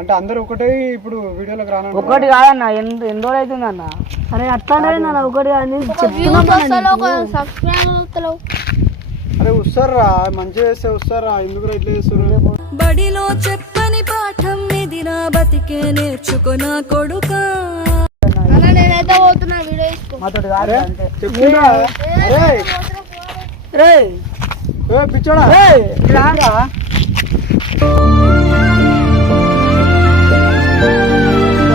అంటే అందరూ ఒకటే ఇప్పుడు వీడియోలోకి రాను ఒకటి కాదన్న ఎన్ని రోజులు అవుతుంది అన్న. అరే అట్లానే నాన్న ఒకటి అని చెప్తున్నా. అరే వస్తారా మంచిగా చేస్తే వస్తారా ఎందుకు ఇట్లా చేస్తారు? బడిలో చెప్పని పాఠం ఇది నా బతికే నేర్చుకున్నా కొడుకా. నేనైతే పోతున్నా వీడియో మాతోటి కాదు అంతే. చెప్తున్నా రే పిచ్చోడా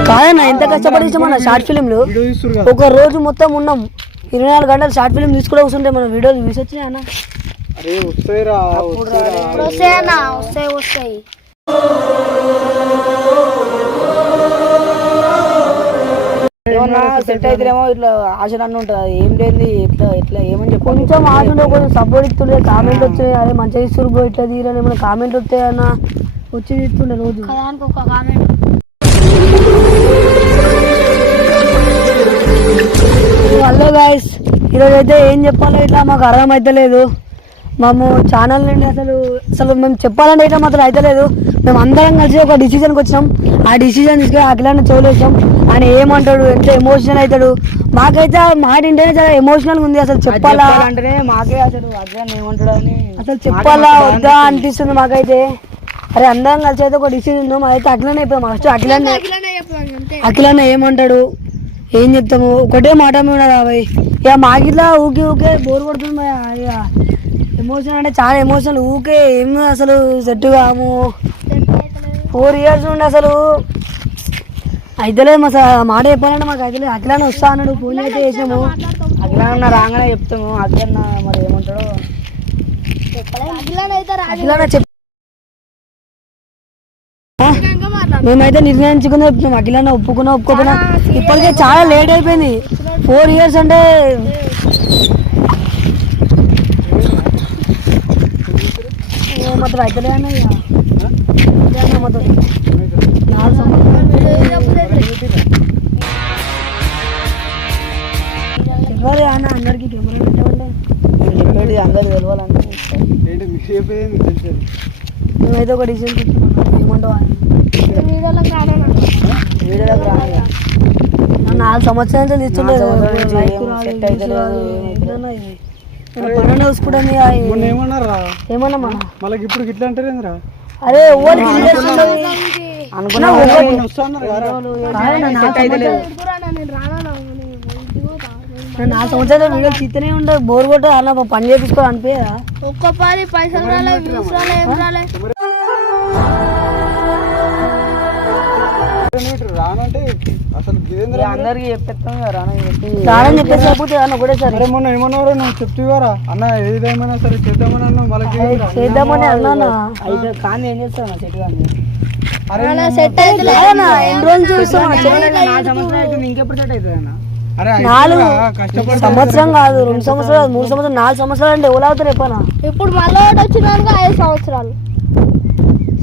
కాదన్నా ఎంత కష్టపడి మన షార్ట్ ఫిలింలు ఒక రోజు మొత్తం ఉన్నాం 24 గంటలు షార్ట్ ఫిలిం తీసుకుని కూర్చుంటే మన వీడియోలు చూసి వచ్చినాయి అన్న. అరే వస్తాయిరా వస్తాయి ఏమన్నా సెట్ అయితేమో ఇట్లా ఆశ అన్న ఉంటుంది. ఏం లేదు ఇట్లా ఇట్లా ఏమని చెప్పి కొంచెం ఆశ ఉండే కొంచెం సపోర్ట్ ఇస్తుండే. కామెంట్ వచ్చినాయి అదే మంచిగా ఇస్తారు బ్రో ఇట్లా తీరాలి ఏమైనా కామెంట్ వస్తాయన్న వచ్చి ఇస్తుండే రోజు. హలో గాయస్, ఈరోజు అయితే ఏం చెప్పాలో ఇట్లా మాకు అర్థం అవుతలేదు. మేము ఛానల్ నుండి అసలు మేము చెప్పాలంటే ఇట్లా మాత్రం అవుతలేదు. మేము అందరం కలిసి ఒక డిసిజన్కి వచ్చినాం. ఆ డిసిజన్ తీసుకొని అఖిలాన్ని చోలేసాం. ఆయన ఏమంటాడు, ఎంత ఎమోషనల్ అవుతాడు. మాకైతే మాట వింటేనే చాలా ఎమోషనల్గా ఉంది. అసలు చెప్పాలా అంటేనే మాకే అసలు అఖిలాన్ని ఏమంటాడు అని అసలు చెప్పాలా వద్దా అనిపిస్తుంది మాకైతే. అరే అందరం కలిసి అయితే ఒక డిసిజన్ ఉన్నాం. అయితే అఖిలానే అయిపోయాం. ఫస్ట్ అఖిలాన్న ఏమంటాడు ఏం చెప్తాము ఒకటే మాట మీద రాబాయి. ఇక మాకిట్లా ఊకే బోర్ కొడుతుంది. ఇక ఎమోషన్ అంటే చాలా ఎమోషనల్ ఊకే ఏం అసలు సెట్ కాము. 4 years నుండి అసలు అయితలేదు. మా మాట చెప్పాలంటే మాకు అయితలేదు. అఖిలాన్న వస్తా అన్నాడు. ఫోన్ అయితే చేసాము. అఖిలాన్న రాగానే చెప్తాము. అఖిలాన్న మరి ఏమంటాడో అఖిలాన్న చెప్ మేమైతే నిర్ణయించుకుని చెప్తున్నాం. అఖిలాన్న ఒప్పుకోపోయినా ఇప్పటికే చాలా లేట్ అయిపోయింది. 4 years అంటే మాత్రం అవుతలే అన్న. ఇక మాత్రం తెలియాలి అన్న అందరికి కెమెరా పెట్టామంటే చెప్పేది అందరికి తెలవాలంటే మేమైతే ఒక డిసిజన్ చెప్తున్నాం. ఏమంటావు వీడియోలోకి రాను 4 సంవత్సరాలు తీసుకుంటే పని చూసుకుంటుంది. ఏమన్నారా ఏమన్నా మన మళ్ళీ ఇప్పుడు ఇట్లా అంటారేంద్రా? అరే ఓళ్ళకి అనుకున్నా 4 సంవత్సరాలు వీడియో తీస్తూనే ఉండే బోర్ కొట్టే అన్న పని చేపించుకోవాలి అనిపించదా? ఒక్క పని పైసలు రాలే వ్యూస్ రాలే ఏం రాలే. రానంటే అసలు అందరికి చెప్పేస్తాం రానని చెప్పేసి లేకపోతే అన్న కూడా సరే మొన్న ఏమన్నారో నువ్వు చెప్తేవారా అన్న ఏదేమైనా సరే చేద్దామని అన్నా మళ్ళీ చేద్దామని అన్నా. అయితే కానీ ఏం చేస్తాను సెట్ కానీ సెట్ అయితే ఎన్ని రోజులు చూస్తాం. 4 సంవత్సరాలు అవుతుంది. ఇంకెప్పుడు సెట్ అవుతుంది అన్న? 4 సంవత్సరం కాదు 2 సంవత్సరాలు 3 సంవత్సరాలు 4 సంవత్సరాలు అంటే ఎవరు అవుతారు ఎప్పనా? ఇప్పుడు మళ్ళీ వచ్చినాక 5 సంవత్సరాలు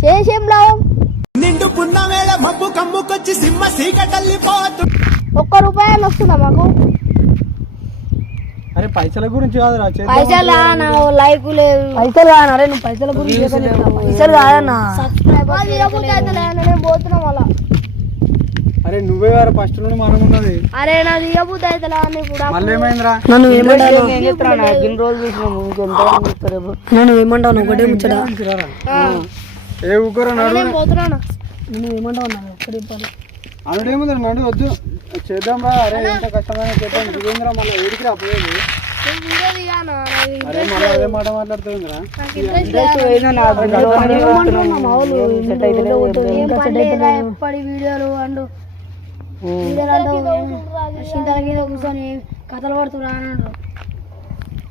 చేసేం లాభం? నిండుకున్న వేళ మబ్బు కమ్ముకొచ్చి సింహ సీకటల్లిపోతు. ₹1 వస్తుందా మాకు? అరే పైసల గురించి కాదురా పైసలు లైక్ లేదు పైసలు కాదు. అరే నువ్వు పైసల గురించి పైసలు కాదన్నా. నేను పోతున్నా మళ్ళా. అరే నువ్వే వారు ఫస్ట్ నుండి మనం ఉన్నది. అరే నా దిగబుద్ధి అయితే మళ్ళీ ఏమైందిరా? నన్ను ఏమంటావు? ఏం చెప్తారా? ఎన్ని రోజులు చూసినాము ఇంకెంత చూస్తారు. నన్ను ఏమంటావు? ఒకటే ముచ్చడా ఏ ఊకరా నడు పోతున్నా. నువ్వు ఏమంటావు? ఒకటి చెప్పాలి. అనుడేముంది నడు వద్దు చేద్దాం రా. అరే ఎంత కష్టమైన చేద్దాం దిగేంద్రా మళ్ళీ ఏడికి రాపోయేది. అరే మళ్ళీ అదే మాట మాట్లాడుతుందిరా. ఎప్పటి వీడియోలు అండు కూర్చొని కథలు పడుతురా అన్నాడు.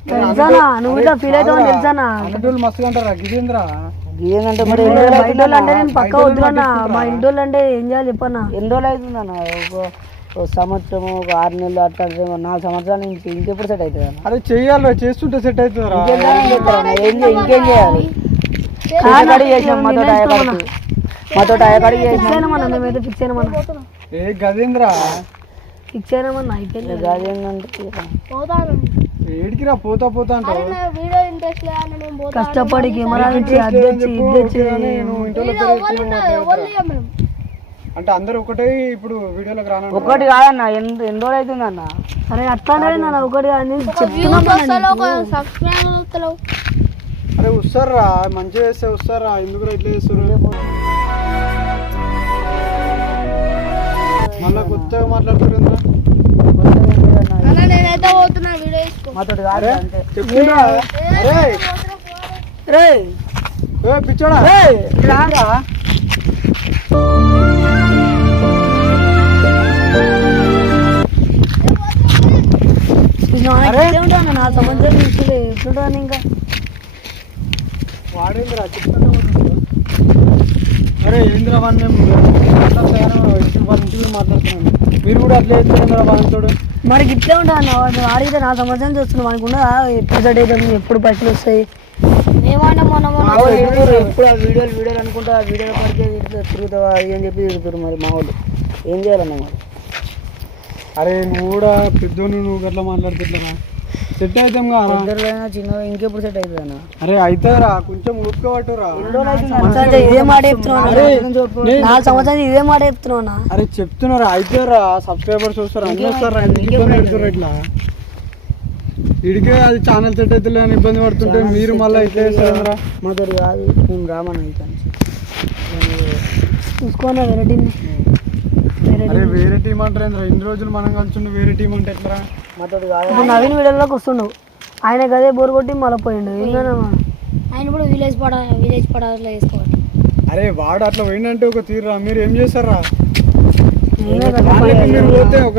తెలుసానా నువ్వు ఇట్లా ఫీల్ అవుతావు తెలుసానా? అన్నట్టు మస్తుగా అంటారా గిదేంద్రా? ఏంటంటే మరి బయట అంటే నేను పక్క వద్దులన్నా. మా ఇంటి అంటే ఏం చేయాలి చెప్పన్నా? ఎన్ని రోజులు అవుతుంది అన్న? ఒక సంవత్సరం 6 నెలలు అట్లా 4 సంవత్సరాల నుంచి ఇంకెప్పుడు సెట్ అవుతుంది అన్న? అరే చెయ్యాలి చేస్తుంటే సెట్ అవుతుందిరా. ఇంకేం చేయాలి? చేసాం మాతో అయ్యకాడికి చేసామన్నా. మేమైతే ఫిక్స్ అయినామన్నా. ఏ గదేంద్రా ఫిక్స్ అయినామన్నా. అయిపోయింది. గదేందంటే ఏడికిరా పోతా పోతా అంటావు. కష్టపడి కెమెరా నుంచి అది తెచ్చి ఇది తెచ్చి అంటే అందరూ ఒకటే ఇప్పుడు వీడియోలోకి రాను ఒకటి కాదన్న ఎన్ని రోజులు అవుతుంది అన్న. అరే అట్లానే నాన్న ఒకటి అని చెప్తున్నా సబ్స్క్రైబ్ అవుతలేవు. అరే వస్తారా మంచిగా చేస్తే వస్తారా ఎందుకు ఇట్లా చేస్తారు మళ్ళా కొత్తగా మాట్లాడుతారు అన్న నేనైతే పోతున్నా వీడియో తీసుకో. మాతోటి కాదు అంటే చెప్తుండ్రా అరే రే ఏ పిచ్చోడా ఉంటాను నా సంవత్సరం ఎట్లుంటాను ఇంకా వాడేంద్రా చెప్తాను అరే ఏంద్రా వాడిని మాట్లాడుతున్నాను మీరు కూడా అట్లే చెప్తారా వాళ్ళతోడు మరి ఇట్లే ఉంటాను వాడితే నా సంవత్సరం చూస్తున్నాం అనుకున్నా ఎప్పుడు సెట్ అవుతాం ఎప్పుడు పైసలు వస్తాయి ఏమన్నా మొన్న ఎప్పుడు ఆ వీడియోలు అనుకుంటా ఆ వీడియోలు పడితే తిరుగుతావా అది అని చెప్పి తిరుగుతారు. మరి మా వాళ్ళు ఏం చేయాలన్న మరి? అరే నువ్వు కూడా పెద్దోని నువ్వు గట్లా మాట్లాడుతున్నారా సెట్ అవుతాం కదా చిన్న ఇంకెప్పుడు సెట్ అవుతుంది అన్న? అరే అవుతుందిరా కొంచెం ఊపుకోబట్టురా ఇదే మాట చెప్తున్నావు 4 సంవత్సరాలు ఇదే మాట చెప్తున్నావు అరే చెప్తున్నారా అవుతారా సబ్స్క్రైబర్స్ వస్తారు అన్నీ వస్తారా ఎందుకు ఇబ్బంది పెడుతున్నారు ఇట్లా ఇడికే అది ఛానల్ సెట్ అవుతుంది అని ఇబ్బంది పడుతుంటే మీరు మళ్ళీ ఇట్లా చేస్తారా మాతోటి కాదు మేము రామన్న ఇక చూసుకోనా వెరైటీని అరే వేరే టీం అంటారు ఇన్ని రోజులు మనం కలిసి వేరే టీం అంటే ఎట్లా మాతోటి కాదు. ఇప్పుడు నవీన్ వీడియోలోకి వస్తుండవు ఆయన గదే బోర్ కొట్టి మళ్ళీ పోయిండు ఏంటన్నా ఆయన కూడా విలేజ్ పడాలో వేసుకోవాలి. అరే వాడు అట్లా పోయిందంటే ఒక తీరురా మీరు ఏం చేస్తారా నేనే మీరు పోతే ఒక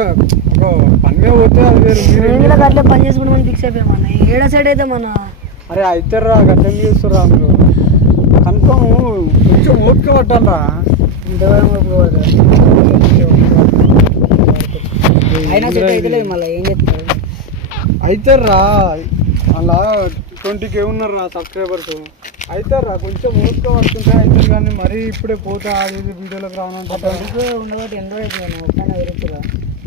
పని మీద పోతే అది వేరు మీరు అట్లా పని చేసుకుంటే మనం ఫిక్స్ అయిపోయామన్న ఏడ సైడ్ అయితే మన అరే అవుతారా గట్ల చేస్తారా మీరు కన్ఫర్మ్ కొంచెం ఓపిక పట్టాలరా అయినా సెట్ అయితే లేదు మళ్ళీ ఏం చెప్తారు? అవుతారా అలా 20K ఉన్నారా సబ్స్క్రైబర్స్ అవుతారా కొంచెం ఓపిక పడుతుంటే అవుతారు కానీ మరీ ఇప్పుడే పోతా అది వీడియోలోకి రానంటే ఉండబట్టి ఎన్ని రోజులు అవుతుంది ఒక్కైనా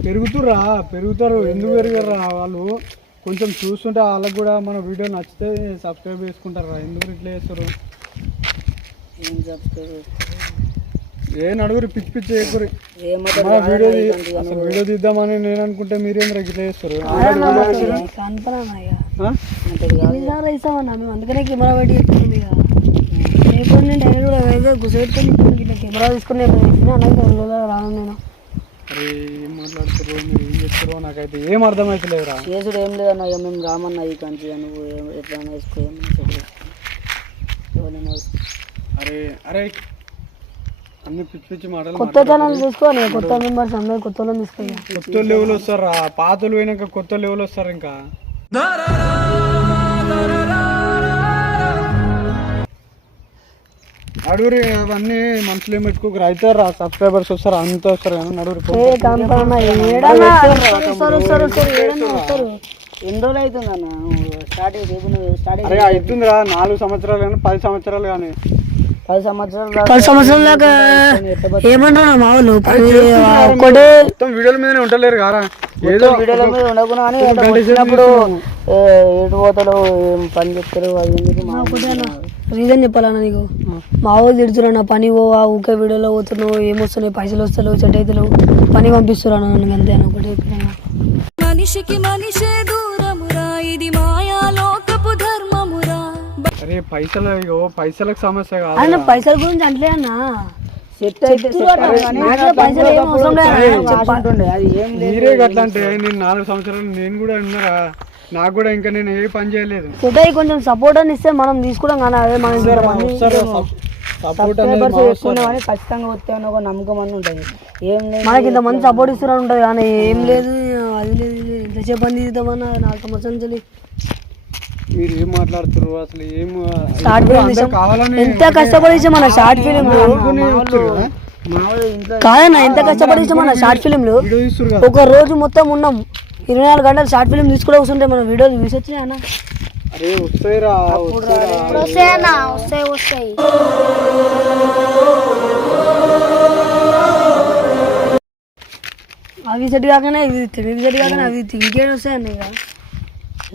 పెరుగుతుందా? పెరుగుతారు ఎందుకు పెరగరా వాళ్ళు కొంచెం చూస్తుంటే వాళ్ళకి కూడా మన వీడియో నచ్చితే సబ్స్క్రైబ్ చేసుకుంటారా ఎందుకు ఇట్లా చేస్తారు ఏం సబ్స్క్రైబ్ ఏ నడుగురు పిచ్చి పిచ్చి చేయకూరి ఏమంటారు? మన వీడియో తీద్దామని నేను అనుకుంటే మీరేం ఇట్లా చేస్తారు ఎన్నిసార్లు ఇస్తామన్నా మేము అందుకనే కెమెరా పెట్టి చెప్తుంది ఇక రేపు నేను డైరెక్ట్ గుసపెట్టుకొని ఇట్లా కెమెరా తీసుకుని అలాగే రాను నేను అరే ఏం మాట్లాడుతారు మీరు ఏం చెప్తారో నాకైతే ఏం అర్థమవుతలేదురా చేసుడు ఏం లేదన్న ఇక మేము రామన్న ఈ కంచి నువ్వు ఎట్లయినా వేసుకో అరే అరే అన్ని పిచ్చి పిచ్చి మాటలు కొత్త ఛానల్ చూసుకోవాలి కొత్త మెంబర్స్ అందరూ కొత్త వాళ్ళని తీసుకోవాలి కొత్త లెవెల్ వస్తారా పాతలు పోయినాక కొత్త లెవెల్ వస్తారు ఇంకా అడుగురి అవన్నీ మనసులో ఏం పెట్టుకోకరు అవుతారా సబ్స్క్రైబర్స్ వస్తారు అంత వస్తారు కానీ నడుగురి ఎన్ని రోజులు అవుతుంది అన్న స్టార్టింగ్ అరే అవుతుందిరా 4 సంవత్సరాలు కానీ 10 సంవత్సరాలు కానీ 10 సంవత్సరాలు 10 సంవత్సరాల దాకా ఏమంటున్నా మా వాళ్ళు ఒక్కటే మొత్తం వీడియోల మీదనే ఉండలేరు కారా ఏదో వీడియోల మీద ఉండకున్నా కానీ వచ్చినప్పుడు ఎటు పోతాడు ఏం పని చెప్తారు అది రీజన్ చెప్పాలన్నా నీకు మా వాళ్ళు తిడుతున్నా నా పని పోవా ఊకే వీడియోలో పోతున్నావు ఏమొస్తున్నాయి పైసలు వస్తలేవు చెట్ అవుతలేవు పని పంపిస్తున్నా నాకు అంతే అని ఒకటి మనిషికి మనిషే దూరమురా ఇది మాయాలోకపు ధర్మమురా. అరే పైసలకు సమస్య కాదు అన్న పైసల గురించి అంటే అన్న సెట్ అయితే పైసలు ఏం అవసరం లేదు అది ఏం మీరే గట్లా అంటే నేను 4 సంవత్సరాలు నేను కూడా ఉన్నారా నాకు కూడా ఇంకా నేను ఏ పని చేయలేదు చెట్టు కొంచెం సపోర్ట్ అని ఇస్తే మనం తీసుకుంటాం కానీ అదే మనం చేసుకున్నామని ఖచ్చితంగా వస్తామని ఒక నమ్మకం అని ఉంటుంది. ఏం లేదు మనకి ఇంతమంది సపోర్ట్ ఇస్తున్నారు ఉంటుంది కానీ ఏం లేదు అది లేదు ఎంతసేపు పని తీద్దామన్నా 4 సంవత్సరాల నుంచి మీరు ఏం మాట్లాడుతున్నారు అసలు ఏం స్టార్ట్ ఫిలిం కావాలని ఎంత కష్టపడి మన షార్ట్ ఫిలిం కాదన్నా ఎంత కష్టపడి మన షార్ట్ ఫిలింలు వీడియో తీస్తారు కదా ఒక రోజు మొత్తం ఉన్నాం 24 గంటలు షార్ట్ ఫిలిం తీసుకుంటే వస్తుంటే మన వీడియోలు వ్యూస్ వచ్చినాయి అన్న అరే వస్తాయిరా వస్తాయి అవి సెట్ కాకనే ఇవి సెట్ కాకనే అవి ఇంకేం వస్తాయన్న ఇక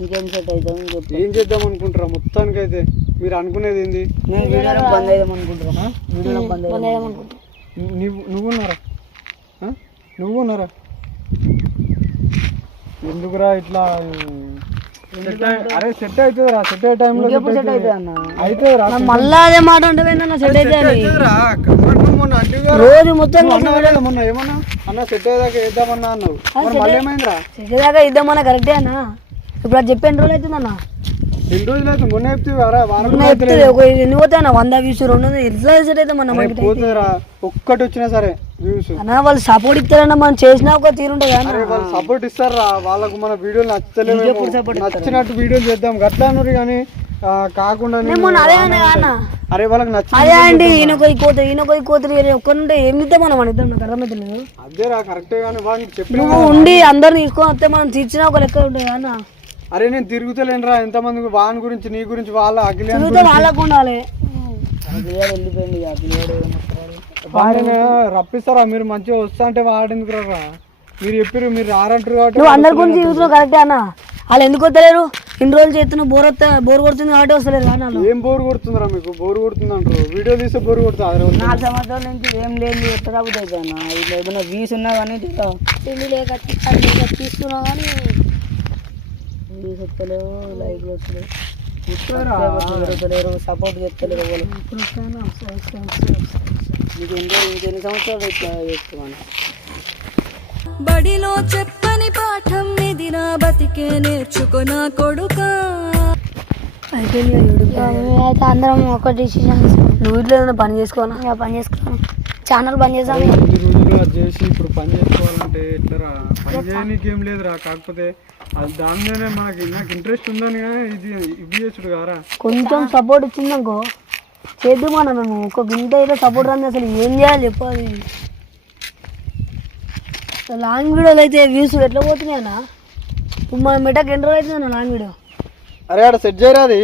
ఇంకేం సెట్ అవుతాం ఏం చేద్దాం అనుకుంటారా మొత్తానికి అయితే మీరు అనుకునేది ఏంది మేము వీడియోలో బంద్ అయ్యాం అనుకుంటున్నాం వీడియోలో బంద్ అయ్యాం నువ్వున్నారా నువ్వు ఉన్నారా ఎందుకురా ఇట్లా అరే సెట్ అవుతుందిరా సెట్ అయ్యే టైంలో సెట్ అవుతుంది అన్న అవుతుందిరా మళ్ళా అదే మాట అంటే సెట్ అయితే అని. మొన్న అంటే రోజు మొత్తం మొన్న ఏమన్నా అన్న సెట్ అయ్యేదాకా వేద్దామన్నా అన్నావు మరి మళ్ళీ ఏమైందిరా సెట్ దాకా ఇద్దామన్నా కరెక్టే అన్న. ఇప్పుడు అది చెప్పి ఎన్ని రోజులు అవుతుంది అన్న? ఎన్ని రోజులు అయితే మొన్న చెప్తే వారం చెప్తుంది ఒక ఎన్ని పోతాయి అన్న 100 వ్యూస్ 200 ఎట్లా సెట్ అయితే మన పోతుందిరా ఒక్కటి వచ్చినా సరే వ్యూస్ అన్న వాళ్ళు సపోర్ట్ ఇస్తారన్న మనం చేసినా ఒక తీరు ఉంటుంది అన్న. అరే వాళ్ళు సపోర్ట్ ఇస్తారా వాళ్ళకు మన వీడియోలు నచ్చలేము నచ్చినట్టు వీడియోలు చేద్దాం గట్లా అన్నారు కానీ కాకుండా అదే అన్న అరే వాళ్ళకి నచ్చి అదే అండి ఈయనకొయి కోతురు ఒక్కరుంటే ఏం ఇద్దాం మనం అని ఇద్దాం నాకు అర్థమవుతలేదు. అదేరా కరెక్టే కానీ వాళ్ళకి చెప్పిన నువ్వు ఉండి అందరిని తీసుకొని వస్తే మనం తీర్చినా ఒక లెక్క ఉంటుంది అన్న. అరే నేను తిరుగుతలేనురా ఎంతమంది వాని గురించి నీ గురించి వాళ్ళ అఖిలేని తిరిగితే వాళ్ళకు ఉండాలి. వెళ్ళిపోయింది రప్పిస్తారా మీరు మంచిగా వస్తా అంటే వాడేందుకు రా మీరు చెప్పారు మీరు రారంటారు కాబట్టి నువ్వు అందరి గురించి తిరుగుతున్నావు కరెక్టే అన్న. వాళ్ళు ఎందుకు వస్తలేరు? ఇన్ని రోజులు చేస్తున్నావు బోర్ కొడుతుంది కాబట్టి వస్తలేరు కానీ వాళ్ళు. ఏం బోర్ కొడుతుందిరా మీకు బోర్ కొడుతుంది అంటారు వీడియో తీస్తే బోర్ కొడుతుంది 4 సంవత్సరాల నుంచి ఏం లేదు ఎట్లా రాబోతుంది అన్న ఇట్లా ఏదైనా వ్యూస్ ఉన్నా కానీ తిండి లేక తీసుకున్నావు కానీ వ్యూస్ వస్తలేవు లైక్ వస్తలేరు సపోర్ట్ చేస్తలేరు వాళ్ళు. మీకు ఇంకెన్ని సంవత్సరాలు ఇట్లా చేస్తున్నాను. బడిలో చెప్పని పాఠం ఇది నా బతికే నేర్చుకో నా కొడుకా. అయిపోయింది కదా యూట్యూబ్. అయితే అందరం ఒక డిసిషన్ తీసుకున్నాం. నువ్వు ఇట్లా ఏదైనా పని చేసుకోవాలా? ఇక పని చేసుకున్నాం ఛానల్ బంద్ చేసాము. ఇన్ని రోజులు అది చేసి ఇప్పుడు పని చేసుకోవాలంటే ఎట్లరా పని చేయడానికి ఏం లేదురా కాకపోతే అది దాని మీదనే నాకు ఇంట్రెస్ట్ ఉందని కానీ ఇది ఇవి చేసుడు కారా కొంచెం సపోర్ట్ ఇచ్చిందనుకో చేద్దామన్నా మేము ఒక గింట అయితే సపోర్ట్ రాని అసలు ఏం చేయాలి చెప్పాలి. లాంగ్ వీడియోలు అయితే వ్యూస్ ఎట్లా పోతున్నాయి అన్న? ఇప్పుడు మనం మెటాక్ ఎన్ని రోజులు అవుతుంది అన్న లాంగ్ వీడియో? అరే ఆడ సెట్ చేయరా అది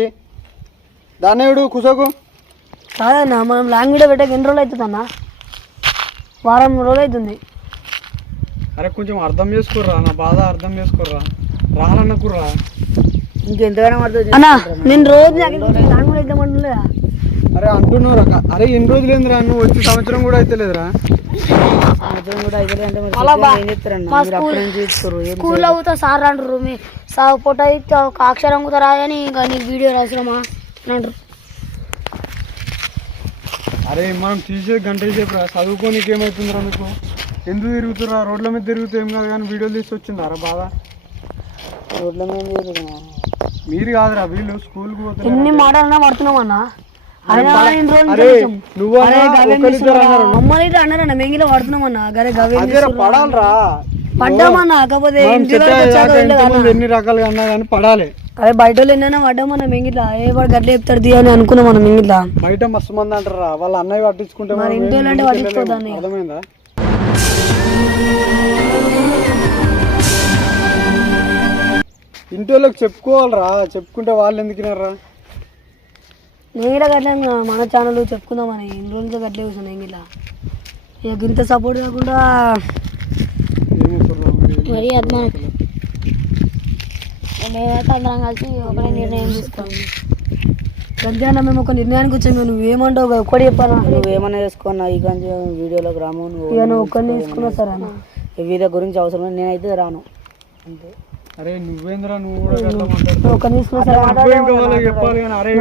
దాన్ని విడు కుసోకు కాదన్న మనం లాంగ్ వీడియో పెట్టాక ఎన్ని రోజులు అవుతుంది అన్న? వారం రోజులు అవుతుంది. అరే కొంచెం అర్థం చేసుకోర్రా నా బాధ అర్థం చేసుకోర్రా రానన్నకుర్రా ఇంకెంతగానో పడుతుంది అన్న నేను రోజు లాంగ్ వీడియో ఇద్దామంటున్నా. అరే అంటున్నారా అరే ఎన్ని రోజులు ఏందిరా నువ్వు వచ్చి సంవత్సరం కూడా అయితే లేదురా కూడా అయితే అంటే ఏం చెప్తారన్న మీరు అప్పటి నుంచి చూస్తారు స్కూల్లో అవుతా సార్ అంటారు మీ ఫోటో అయితే ఒక అక్షరం కూడా రాయని ఇంకా నీకు వీడియో రాసినామా అని అంటారు. అరే మనం తీసేది గంట సేపు రా చదువుకోనికి ఏమవుతుందిరా మీకు ఎందుకు తిరుగుతురా రోడ్ల మీద తిరుగుతూ ఏం కాదు కానీ వీడియోలు తీసి వచ్చిందారా బాధ రోడ్ల మీద తిరుగుతున్నా. మీరు కాదురా వీళ్ళు స్కూల్కి పోతారు ఎన్ని మాటలన్నా పడుతున్నామన్నా నువ్వు మమ్మల్ని ఇట్లా అన్నారన్న మెంగిలో పడుతున్నామన్నా గరే గవే పడాలరా పడ్డామన్నా కాకపోతే ఇంటి వరకు వచ్చాక వెళ్ళదు అన్న. ఎన్ని రకాలుగా అన్నా కానీ పడాలి అరే బయట వాళ్ళు ఎన్నైనా పడ్డామన్నా మెంగిట్లా ఏ వాడు గట్ల చెప్తాడు తీ అని అనుకున్నాం మనం మెంగిట్లా. బయట మస్తు మంది అంటారా వాళ్ళ అన్నయ్య పట్టించుకుంటే మరి ఇంటి వాళ్ళు అంటే పట్టించుకోదాన్ని. అర్థమైందా ఇంటి వాళ్ళకి చెప్పుకోవాలరా చెప్పుకుంటే వాళ్ళు ఎందుకు వినారా నేను కూడా గట్లా మన ఛానల్ చెప్పుకుందామని ఇన్ని రోజులతో గట్లే కూర్చున్నా ఎంగిట్లా ఇక ఇంత సపోర్ట్ కాకుండా మరి అద్మానం మేమైతే అందరం కలిసి ఒకటే నిర్ణయం తీసుకోండి. గంతేనా మేము ఒక నిర్ణయానికి వచ్చాము. నువ్వేమంటావు ఒక్కడే చెప్పాలా? నువ్వేమన్నా చేసుకున్నా ఈ కానీ వీడియోలోకి రాము ఇక నువ్వు ఒక్కరిని తీసుకున్నా సరే అన్న వీడియో గురించి అవసరం లేదు నేనైతే రాను అంతే. అరే నువ్వేంద్రా నువ్వు కూడా గట్లా మాట్లాడుతున్నావు. ఒక్కరిని తీసుకున్నా సరే నువ్వే ఇంకా వాళ్ళకి చెప్పాలి కానీ అరే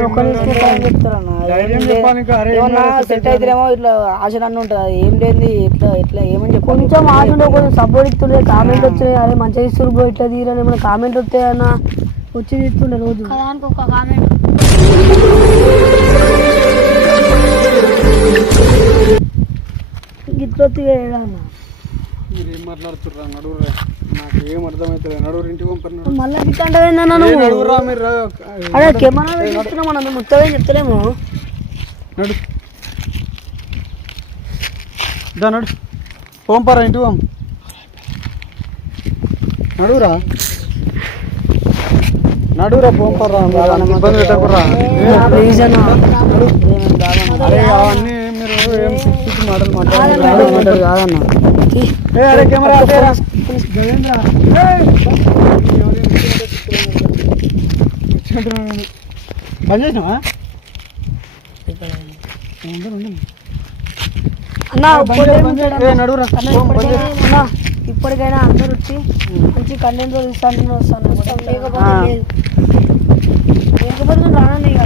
ధైర్యం చెప్పాలి ఇంకా అరే ఏమన్నా సెట్ అయితేనేమో ఇట్లా ఆశ నన్ను ఉంటుంది ఏం లేదు ఇట్లా ఇట్లా ఏమని చెప్పాలి కొంచెం ఆశ ఉండే కొంచెం సపోర్ట్ ఇస్తుండే కామెంట్ వచ్చినాయి అరే మంచిగా ఇస్తారు బ్రో ఇట్లా తీరని ఏమైనా కామెంట్ వస్తాయన్న వచ్చి తీస్తుండే రోజు దానికి ఒక కామెంట్ ఇట్లా అన్న మీరు ఏం మాట్లాడుతుర్రా నడువురా నాకు ఏం అర్థమవుతుంది నడువురు ఇంటికి పంపరు మళ్ళీ ఇట్లా అంటావేందన్నా నువ్వు? నడువురా మీరు అదే కెమెరా చెప్తున్నాం మనం మొత్తం చెప్తలేము. నడు దా నడు పంపరా ఇంటికి పంప నడువురా నడువురా పంపరా ఇబ్బంది పెట్టకురా ప్లీజ్ అన్న అరే అవన్నీ మీరు ఏం పిచ్చి మాటలు మాట్లాడారు కాదన్న అరే కెమెరా బంద్ చేసినావా అన్న నడువురా అన్న ఇప్పటికైనా అందరూ వచ్చి మంచి కంటెంట్ తీస్తాను వస్తాను లేకపోతే నేను రానండి ఇక.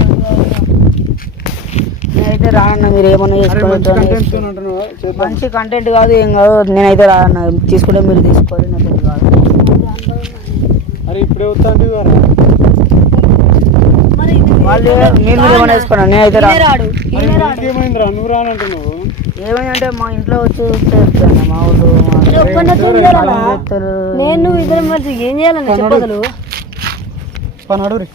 నేనైతే రానన్నా, మీరు ఏమన్నా చేసుకోవాలి. మంచి కంటెంట్ కాదు ఏం కాదు, నేనైతే రానన్నా. తీసుకుంటే మీరు తీసుకోవాలి, నాకు కాదు. అరే ఇప్పుడే వస్తా అంటే మరి వాళ్ళు మీరు ఏమైనా వేసుకున్నా, నేనైతే రాడు ఈయనే రాడు. ఏమైందిరా నువ్వు రానంటున్నావు? ఏమైందంటే మా ఇంట్లో వచ్చి చెప్తాను మా ఊళ్ళు నేను ఇద్దరు మరి ఏం చేయాలని చెప్పదలు. నడురి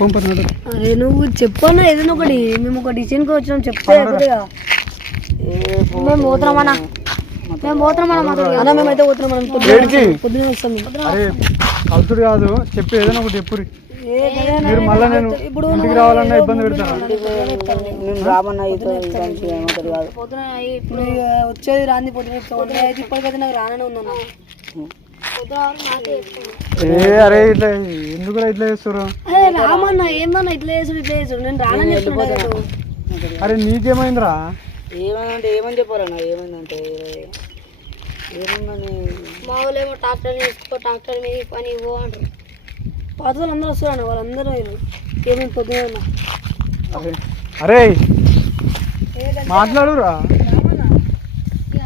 పంపడు. అరే నువ్వు చెప్పన్నా ఏదైనా ఒకటి, మేము ఒక డిసిషన్కి వచ్చినాం చెప్తే అయిపోతుందిగా. మేము పోతున్నామన్నా అన్న, మేమైతే పోతున్నాం మనం పొద్దునే వస్తాం. అరే అవుతుడు కాదు, చెప్పి ఏదైనా ఒకటి చెప్పురి. మీరు మళ్ళీ నేను ఇప్పుడు ఇంటికి రావాలన్నా ఇబ్బంది పెడతాను. నేను రామన్నా ఏమంటది కాదు. పొద్దున ఇప్పుడు ఇక వచ్చేది రాంది పొద్దున అయితే ఇప్పటికైతే నాకు రాననే ఉందన్న. అరే ఇట్లా ఎందుకు ఇట్లా చేస్తారు? అరే రామన్న ఏందన్నా ఇట్లా చేసుడు నేను రానని చెప్తున్నాను. అరే నీకేమైందిరా? ఏమైందంటే ఏమని చెప్పాలన్నా, ఏమైందంటే ఏముందని మా వాళ్ళు ఏమో ట్రాక్టర్ ట్రాక్టర్ మీద పని ఇవ్వ అంటారు. పాత వాళ్ళు అందరూ వస్తారన్న, వాళ్ళందరూ ఏమేమి పొద్దున అరే మాట్లాడురా.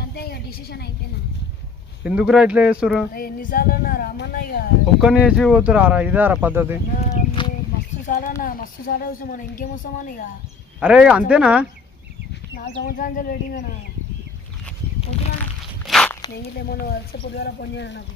అంతే ఇక డిసిషన్ అయిపోయినా. ఎందుకురా ఇట్లా చేస్తారు? ఎన్నిసార్లు అన్న రామన్న ఇక ఒక్కని వేసి పోతురా? ఇదారా పద్ధతి? మస్తు సార్లు అన్న, మస్తు సార్లు వస్తాం మనం, ఇంకేం వస్తామని ఇక. అరే అంతేనా? 4 సంవత్సరాల నుంచి వెయిటింగ్ అన్న. పొద్దున నేను ఇట్లా ఏమన్నా వస్తే పొద్దున ఫోన్ చేయను నాకు.